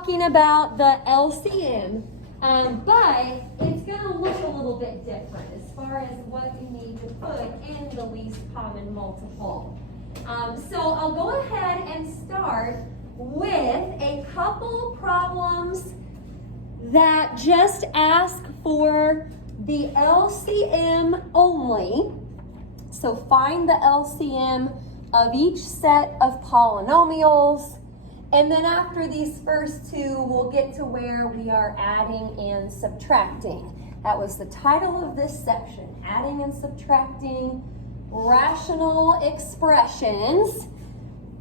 talking about the LCM, but it's going to look a little bit different as far as what you need to put in the least common multiple. So I'll go ahead and start with a couple problems that just ask for the LCM only. So find the LCM of each set of polynomials. And then after these first two, we'll get to where we are adding and subtracting. That was the title of this section, adding and subtracting rational expressions.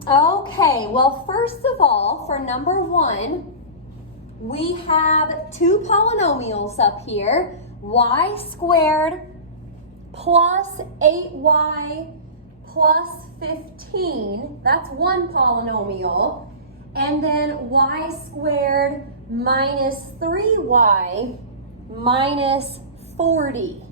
Okay, well, first of all, for number one, we have two polynomials up here, y squared plus 8y plus 15. That's one polynomial. And then y squared minus 3y minus 40.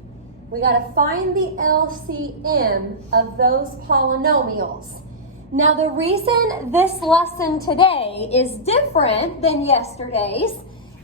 We got to find the LCM of those polynomials. Now, the reason this lesson today is different than yesterday's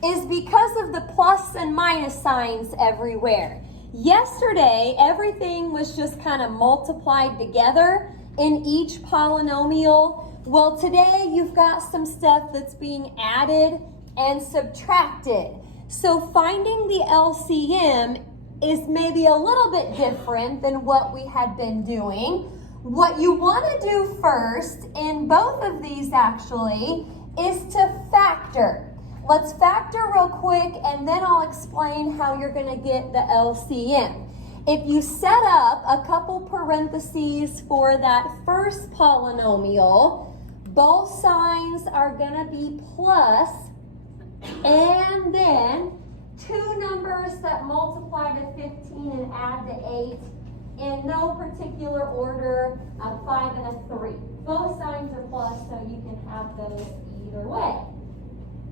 is because of the plus and minus signs everywhere. Yesterday, everything was just kind of multiplied together in each polynomial. Well, today you've got some stuff that's being added and subtracted. So finding the LCM is maybe a little bit different than what we had been doing. What you want to do first in both of these actually is to factor. Let's factor real quick and then I'll explain how you're going to get the LCM. If you set up a couple parentheses for that first polynomial, both signs are going to be plus, and then two numbers that multiply to 15 and add to 8 in no particular order, a 5 and a 3. Both signs are plus, so you can have those either way.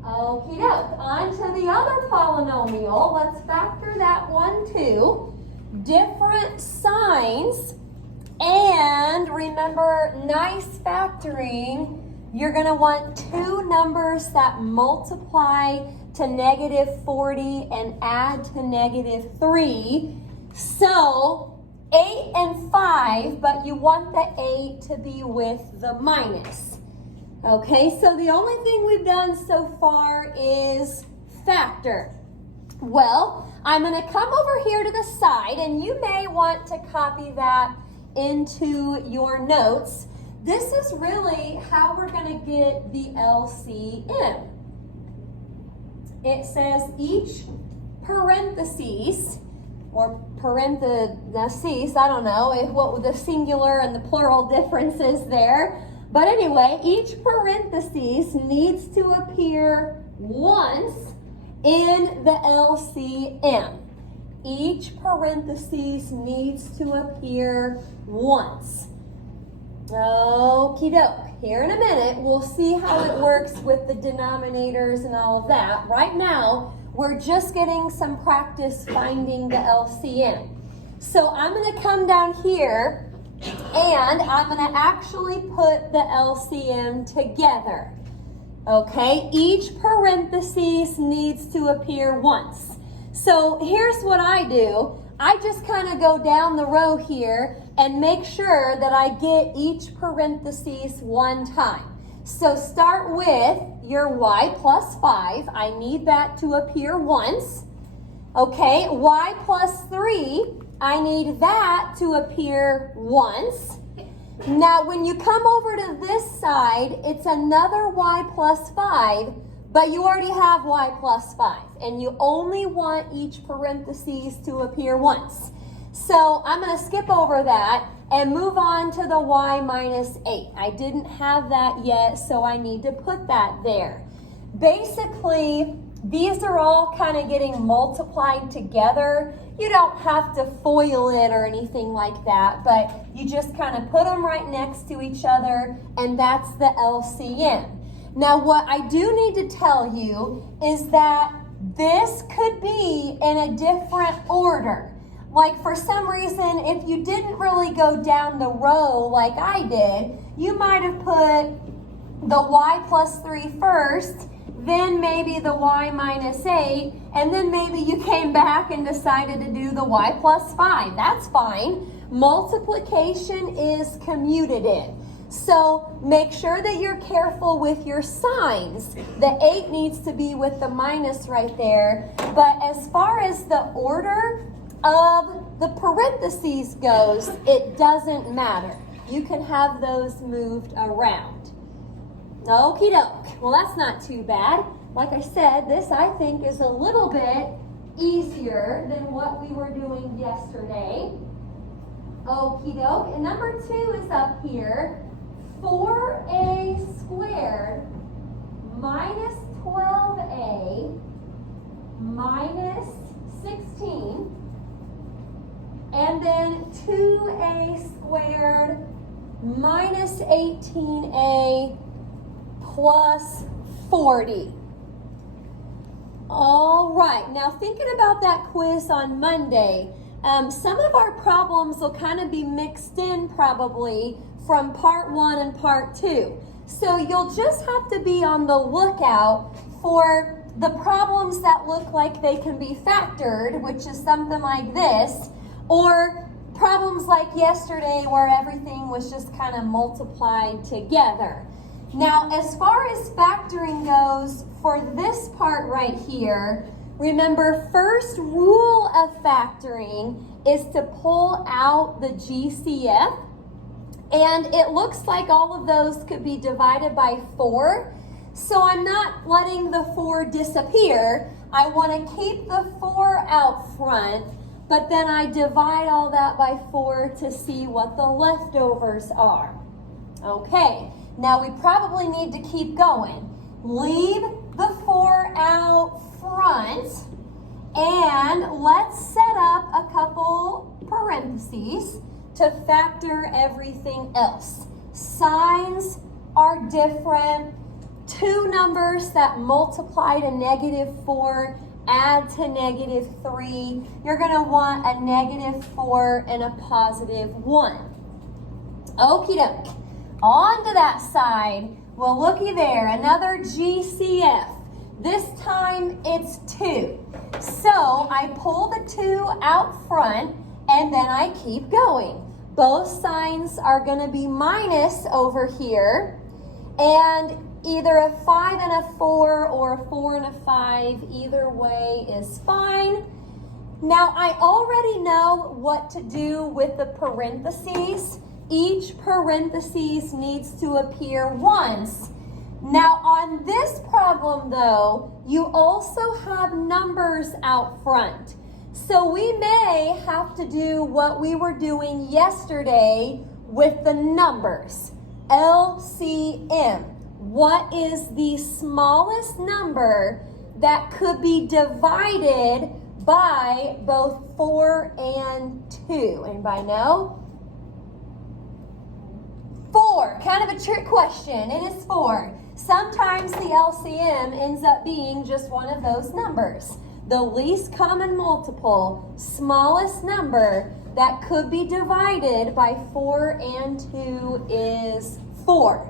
Okie doke. On to the other polynomial. Let's factor that one too. Different signs. And remember, nice factoring, you're going to want two numbers that multiply to negative 40 and add to negative 3. So 8 and 5, but you want the 8 to be with the minus. Okay, so the only thing we've done so far is factor. Well, I'm going to come over here to the side, and you may want to copy that into your notes. This is really how we're going to get the LCM. It says each parentheses, or parentheses, I don't know what the singular and the plural difference is there. But anyway, each parentheses needs to appear once in the LCM. Each parentheses needs to appear once. Okie doke. Here in a minute, we'll see how it works with the denominators and all of that. Right now, we're just getting some practice finding the LCM. So I'm going to come down here and I'm going to actually put the LCM together. Okay, each parentheses needs to appear once. So here's what I do. I just kind of go down the row here and make sure that I get each parentheses one time. So start with your y plus 5. I need that to appear once. Okay, y plus 3. I need that to appear once. Now, when you come over to this side, it's another y plus 5, but you already have y plus 5, and you only want each parentheses to appear once. So I'm going to skip over that and move on to the y minus 8. I didn't have that yet, so I need to put that there. Basically, these are all kind of getting multiplied together. You don't have to FOIL it or anything like that, but you just kind of put them right next to each other, and that's the LCM. Now, what I do need to tell you is that this could be in a different order. Like, for some reason, if you didn't really go down the row like I did, you might have put the y plus 3 first, then maybe the y minus 8, and then maybe you came back and decided to do the y plus 5. That's fine. Multiplication is commutative. So make sure that you're careful with your signs. The 8 needs to be with the minus right there. But as far as the order of the parentheses goes, it doesn't matter. You can have those moved around. Okie doke. Well, that's not too bad. Like I said, this I think is a little bit easier than what we were doing yesterday. Okie doke. And number 2 is up here. 4a squared minus 12a minus 16, and then 2a squared minus 18a plus 40. All right, now thinking about that quiz on Monday, some of our problems will kind of be mixed in probably from part 1 and part 2. So you'll just have to be on the lookout for the problems that look like they can be factored, which is something like this, or problems like yesterday where everything was just kind of multiplied together. Now, as far as factoring goes, for this part right here, remember, first rule of factoring is to pull out the GCF. And it looks like all of those could be divided by 4. So I'm not letting the 4 disappear. I want to keep the 4 out front, but then I divide all that by 4 to see what the leftovers are. Okay, now we probably need to keep going. Leave the 4 out front, and let's set up a couple parentheses to factor everything else. Signs are different. 2 numbers that multiply to -4 add to -3. You're going to want a -4 and a +1. Okie doke. On to that side. Well, looky there, another GCF. This time it's 2. So I pull the 2 out front, and then I keep going. Both signs are going to be minus over here. And either a 5 and a 4 or a 4 and a 5, either way is fine. Now, I already know what to do with the parentheses. Each parentheses needs to appear once. Now, on this problem, though, you also have numbers out front. So we may have to do what we were doing yesterday with the numbers. LCM. What is the smallest number that could be divided by both 4 and 2? Anybody know? 4. Kind of a trick question. It is 4. Sometimes the LCM ends up being just one of those numbers. The least common multiple, smallest number that could be divided by 4 and 2 is 4.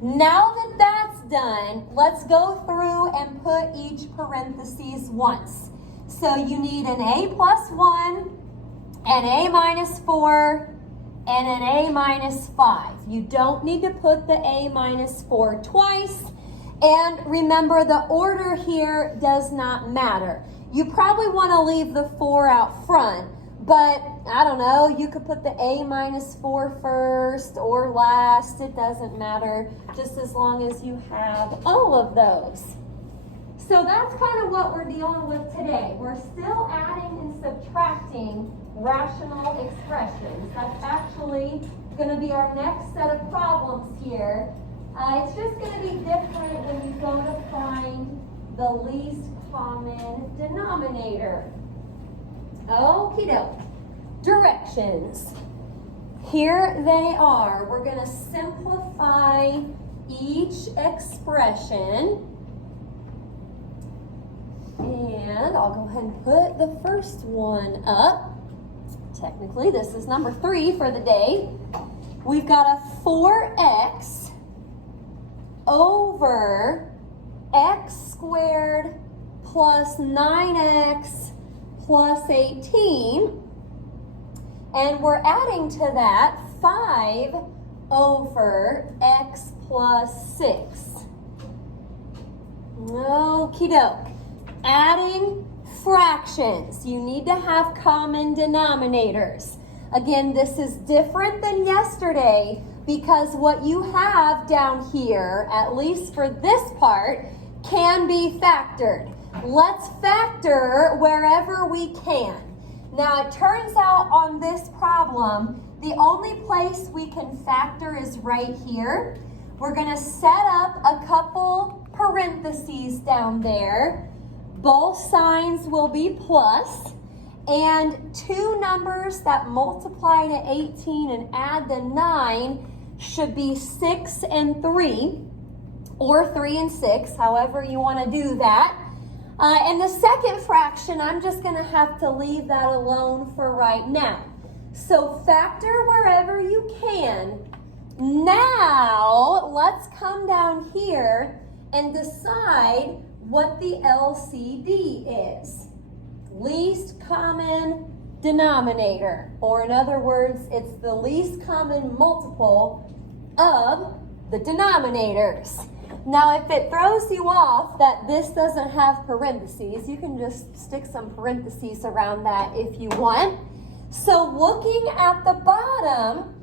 Now that that's done, let's go through and put each parentheses once. So you need an a plus 1, an a minus 4, and an a minus 5. You don't need to put the a minus 4 twice. And remember, the order here does not matter. You probably want to leave the 4 out front, but I don't know, you could put the a minus 4 first or last. It doesn't matter, just as long as you have all of those. So that's kind of what we're dealing with today. We're still adding and subtracting rational expressions. That's actually going to be our next set of problems here. It's just going to be different when you go to find the least common denominator. Okie doke. Directions. Here they are. We're going to simplify each expression. And I'll go ahead and put the first one up. Technically, this is number 3 for the day. We've got a 4x over x squared plus 9x plus 18. And we're adding to that 5 over x plus 6. Okie doke. Adding fractions. You need to have common denominators. Again, this is different than yesterday because what you have down here, at least for this part, can be factored. Let's factor wherever we can. Now, it turns out on this problem, the only place we can factor is right here. We're going to set up a couple parentheses down there. Both signs will be plus, and two numbers that multiply to 18 and add the 9 should be 6 and 3, or 3 and 6, however you want to do that. And the second fraction, I'm just going to have to leave that alone for right now. So factor wherever you can. Now, let's come down here and decide what the LCD is. Least common denominator, or in other words, it's the least common multiple of the denominators. Now, if it throws you off that this doesn't have parentheses, you can just stick some parentheses around that if you want. So looking at the bottom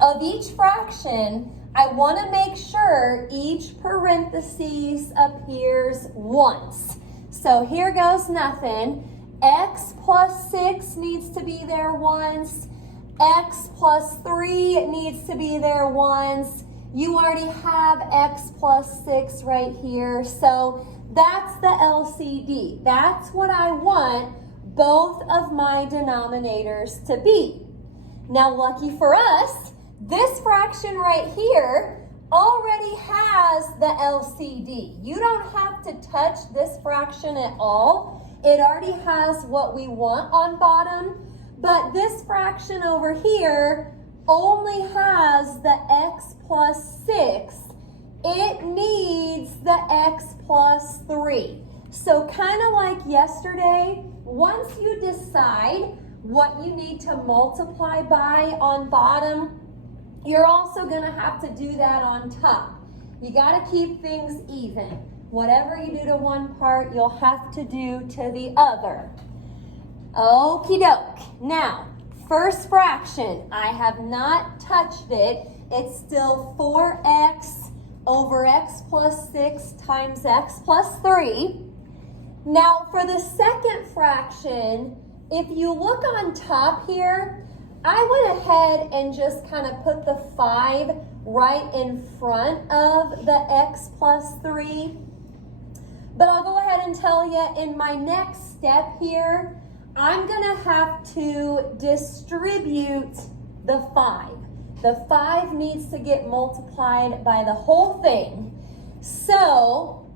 of each fraction, I want to make sure each parentheses appears once. So here goes nothing. X plus 6 needs to be there once. X plus 3 needs to be there once. You already have x plus 6 right here. So that's the LCD. That's what I want both of my denominators to be. Now, lucky for us, this fraction right here already has the LCD. You don't have to touch this fraction at all. It already has what we want on bottom, but this fraction over here only has the x plus 6. It needs the x plus 3. So kind of like yesterday, once you decide what you need to multiply by on bottom, you're also going to have to do that on top. You got to keep things even. Whatever you do to one part, you'll have to do to the other. Okie doke. Now, first fraction, I have not touched it. It's still 4x over x plus 6 times x plus 3. Now, for the second fraction, if you look on top here, I went ahead and just kind of put the 5 right in front of the x plus 3. But I'll go ahead and tell you, in my next step here, I'm going to have to distribute the 5. The 5 needs to get multiplied by the whole thing. So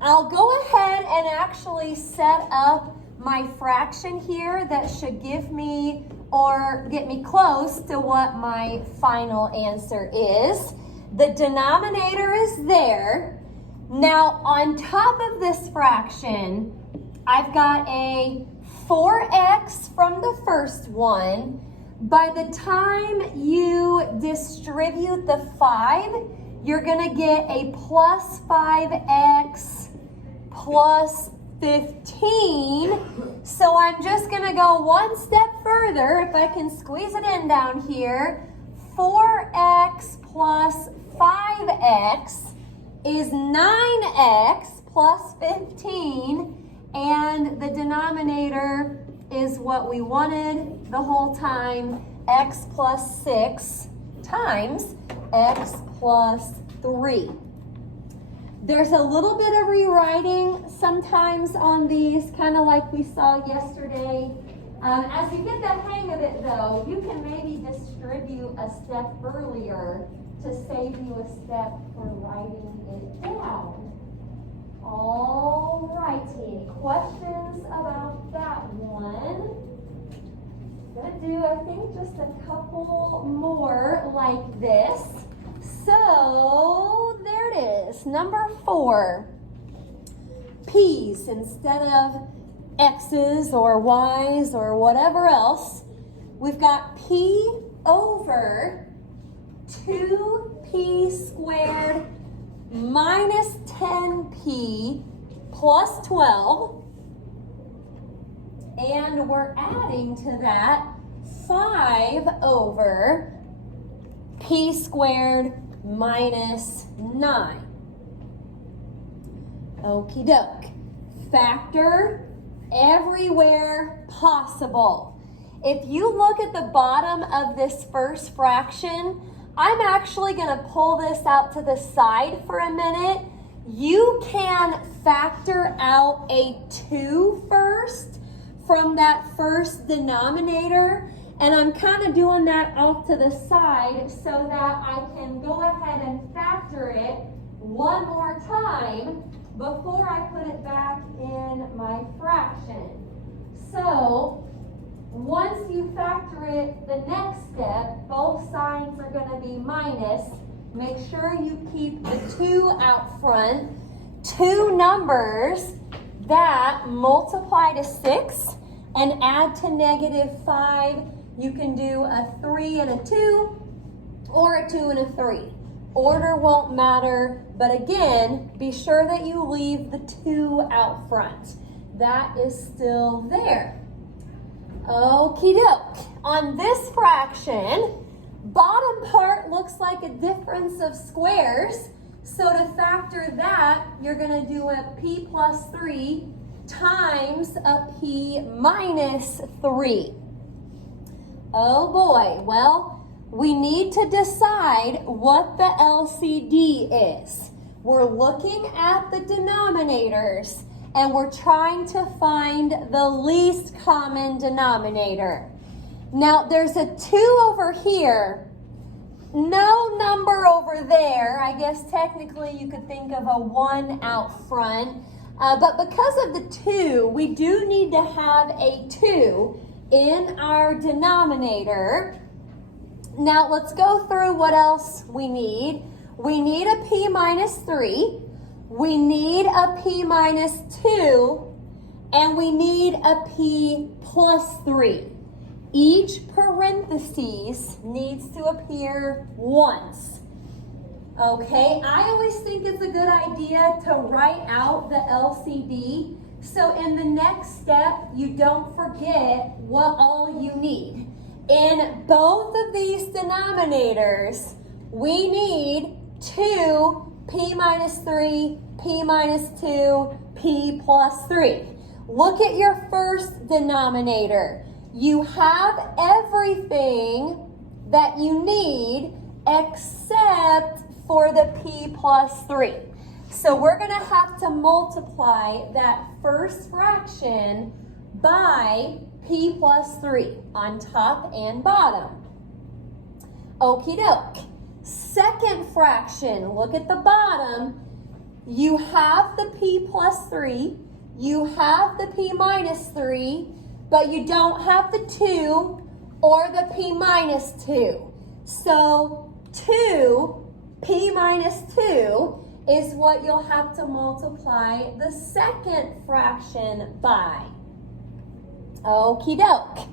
I'll go ahead and actually set up my fraction here that should give me or get me close to what my final answer is. The denominator is there. Now, on top of this fraction, I've got a 4x from the first one. By the time you distribute the 5, you're going to get a plus 5x plus 15. So I'm just going to go one step further, if I can squeeze it in down here. 4x plus 5x is 9x plus 15, and the denominator is what we wanted the whole time, x plus 6 times x plus 3. There's a little bit of rewriting sometimes on these, kind of like we saw yesterday. As you get the hang of it though, you can maybe distribute a step earlier to save you a step for writing it down. All righty, any questions about that one? Gonna do, I think, just a couple more like this. So there it is, number 4. p's instead of x's or y's or whatever else. We've got p over 2p squared minus 10p plus 12. And we're adding to that 5 over p squared minus 9. Okie doke. Factor everywhere possible. If you look at the bottom of this first fraction, I'm actually going to pull this out to the side for a minute. You can factor out a 2 first from that first denominator, and I'm kind of doing that off to the side so that I can go ahead and factor it one more time before I put it back in my fraction. So once you factor it the next step, both signs are going to be minus. Make sure you keep the 2 out front. Two numbers that multiply to 6 and add to -5. You can do a 3 and a 2 or a 2 and a 3. Order won't matter, but again, be sure that you leave the 2 out front. That is still there. Okie doke. On this fraction, bottom part looks like a difference of squares. So to factor that, you're going to do a p plus 3 times a p minus 3. Oh boy, well, we need to decide what the LCD is. We're looking at the denominators and we're trying to find the least common denominator. Now there's a 2 over here, no number over there. I guess technically you could think of a 1 out front, but because of the 2, we do need to have a 2 in our denominator. Now let's go through what else we need. We need a p minus 3, we need a p minus 2, and we need a p plus 3. Each parenthesis needs to appear once. Okay, I always think it's a good idea to write out the LCD so in the next step you don't forget what all you need. In both of these denominators, we need 2 p minus 3, p minus 2, p plus 3. Look at your first denominator. You have everything that you need except for the p plus 3. So we're going to have to multiply that first fraction by p plus 3 on top and bottom. Okie doke. Second fraction, look at the bottom. You have the p plus 3, you have the p minus 3, but you don't have the 2 or the p minus 2. So 2, p minus 2, is what you'll have to multiply the second fraction by. Okie doke.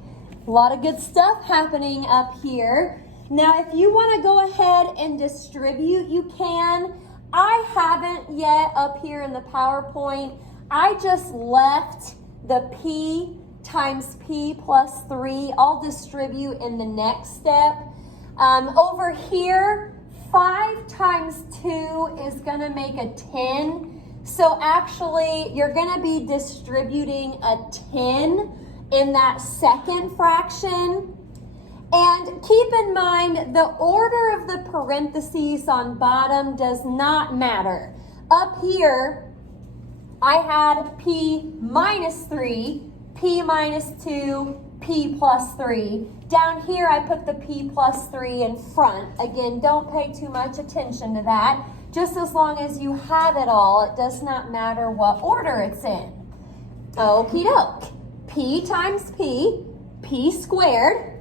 A lot of good stuff happening up here. Now, if you want to go ahead and distribute, you can. I haven't yet up here in the PowerPoint. I just left the p times p plus 3. I'll distribute in the next step. Over here, 5 times 2 is going to make a 10. So actually, you're going to be distributing a 10 in that second fraction. And keep in mind, the order of the parentheses on bottom does not matter. Up here, I had p minus 3, p minus 2, p plus 3. Down here, I put the p plus 3 in front. Again, don't pay too much attention to that. Just as long as you have it all, it does not matter what order it's in. Okie doke. P times p, p squared,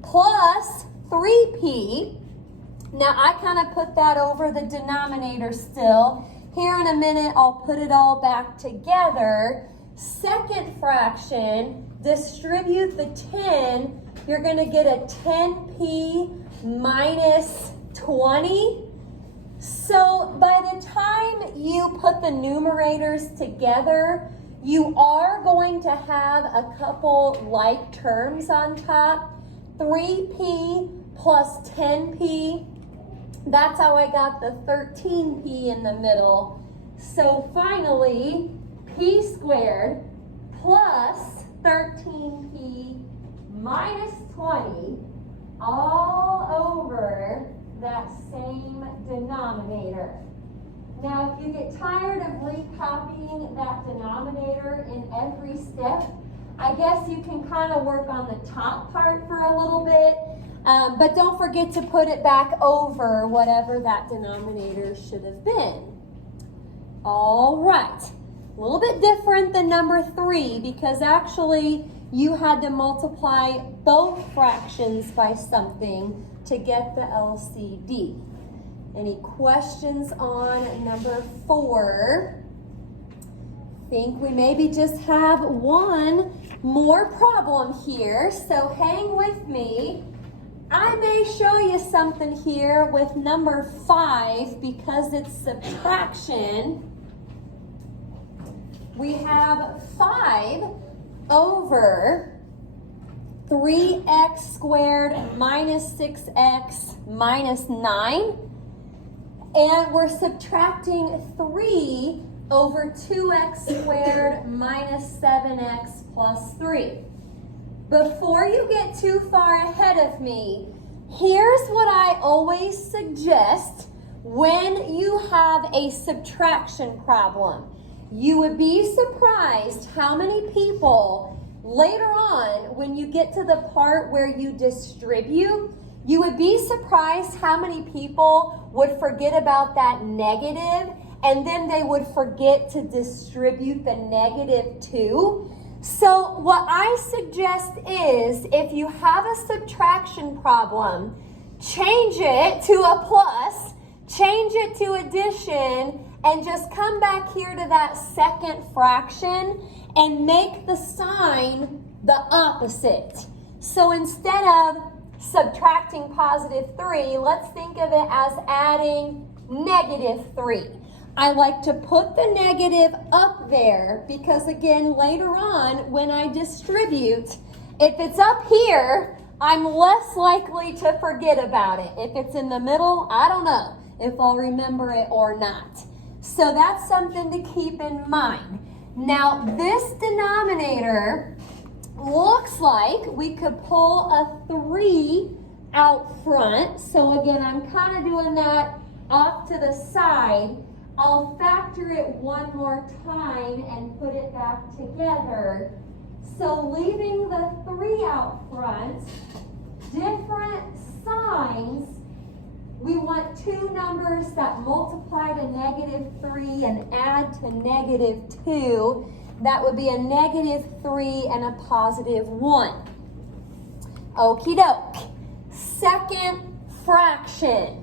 plus 3p. Now, I kind of put that over the denominator still. Here in a minute, I'll put it all back together. Second fraction, distribute the 10. You're going to get a 10p minus 20. So by the time you put the numerators together, you are going to have a couple like terms on top. 3p plus 10p. That's how I got the 13p in the middle. So finally, p squared plus 13p minus 20 all over that same denominator. Now, if you get tired of recopying that denominator in every step, I guess you can kind of work on the top part for a little bit, but don't forget to put it back over whatever that denominator should have been. All right, a little bit different than number 3 because actually you had to multiply both fractions by something to get the LCD. Any questions on number 4? Think we maybe just have one more problem here, so hang with me. I may show you something here with number 5 because it's subtraction. We have 5 over 3x squared minus 6x minus 9. And we're subtracting 3 over 2x squared minus 7x plus 3. Before you get too far ahead of me, here's what I always suggest when you have a subtraction problem. You would be surprised how many people later on, when you get to the part where you distribute, you would be surprised how many people would forget about that negative, and then they would forget to distribute the negative too. So what I suggest is, if you have a subtraction problem, change it to a plus, change it to addition, and just come back here to that second fraction and make the sign the opposite. So instead of subtracting positive 3, let's think of it as adding negative 3. I like to put the negative up there because, again, later on when I distribute, if it's up here, I'm less likely to forget about it. If it's in the middle, I don't know if I'll remember it or not. So that's something to keep in mind. Now, this denominator looks like we could pull a 3 out front. So again, I'm kind of doing that off to the side. I'll factor it one more time and put it back together. So leaving the 3 out front, different signs. We want two numbers that multiply to negative 3 and add to negative 2. That would be a negative 3 and a positive 1. Okie doke. Second fraction.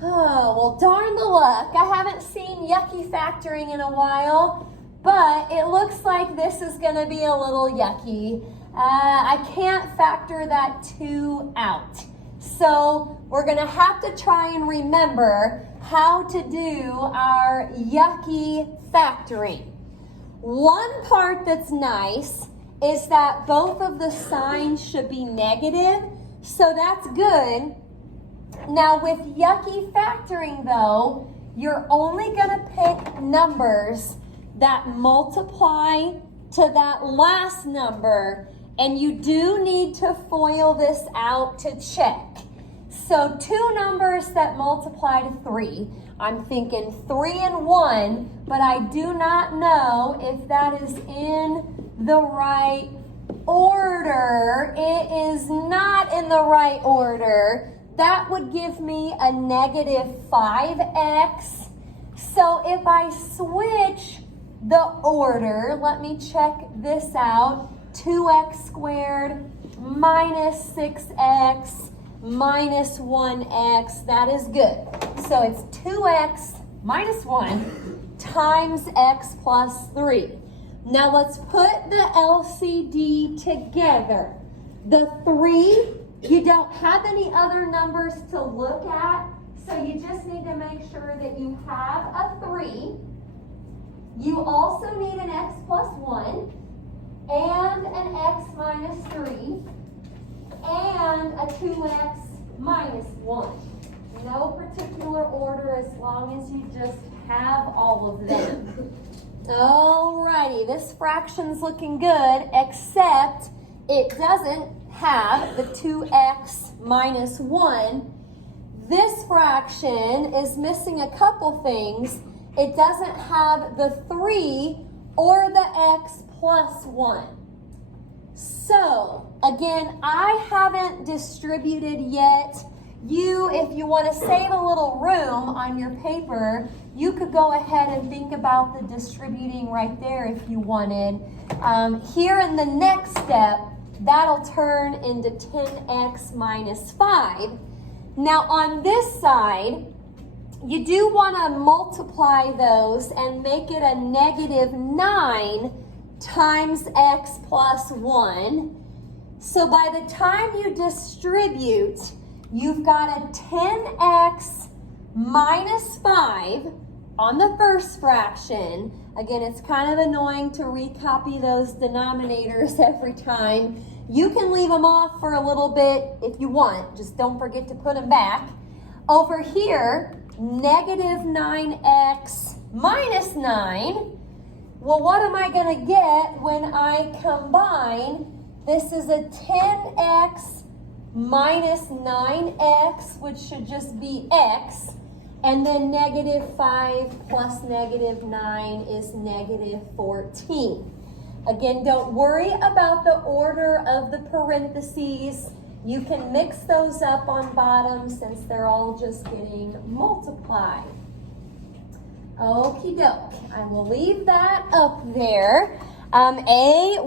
Oh, well, darn the luck. I haven't seen yucky factoring in a while, but it looks like this is going to be a little yucky. I can't factor that 2 out. So we're going to have to try and remember how to do our yucky factoring. One part that's nice is that both of the signs should be negative, so that's good. Now with yucky factoring though, you're only going to pick numbers that multiply to that last number, and you do need to FOIL this out to check. So 2 numbers that multiply to 3. I'm thinking 3 and 1, but I do not know if that is in the right order. It is not in the right order. That would give me a negative 5x. So if I switch the order, let me check this out. 2x squared minus 6x minus 1x, that is good. So it's 2x minus 1 times x plus 3. Now let's put the LCD together. The 3, you don't have any other numbers to look at, so you just need to make sure that you have a 3. You also need an x plus 1 and an x minus 3 and a 2x minus 1. No particular order as long as you just have all of them. Alrighty, this fraction's looking good, except it doesn't have the 2x minus 1. This fraction is missing a couple things. It doesn't have the 3 or the x plus 1. So, again, I haven't distributed yet. If you want to save a little room on your paper, you could go ahead and think about the distributing right there if you wanted. Here in the next step, that'll turn into 10x minus 5. Now on this side, you do want to multiply those and make it a negative 9 times x plus 1. So by the time you distribute, you've got a 10x minus 5 on the first fraction. Again, it's kind of annoying to recopy those denominators every time. You can leave them off for a little bit if you want. Just don't forget to put them back. Over here, negative 9x minus 9. Well, what am I going to get when I combine? This is a 10x minus 9x, which should just be x. And then negative 5 plus negative 9 is negative 14. Again, don't worry about the order of the parentheses. You can mix those up on bottom since they're all just getting multiplied. Okie doke. I will leave that up there. A10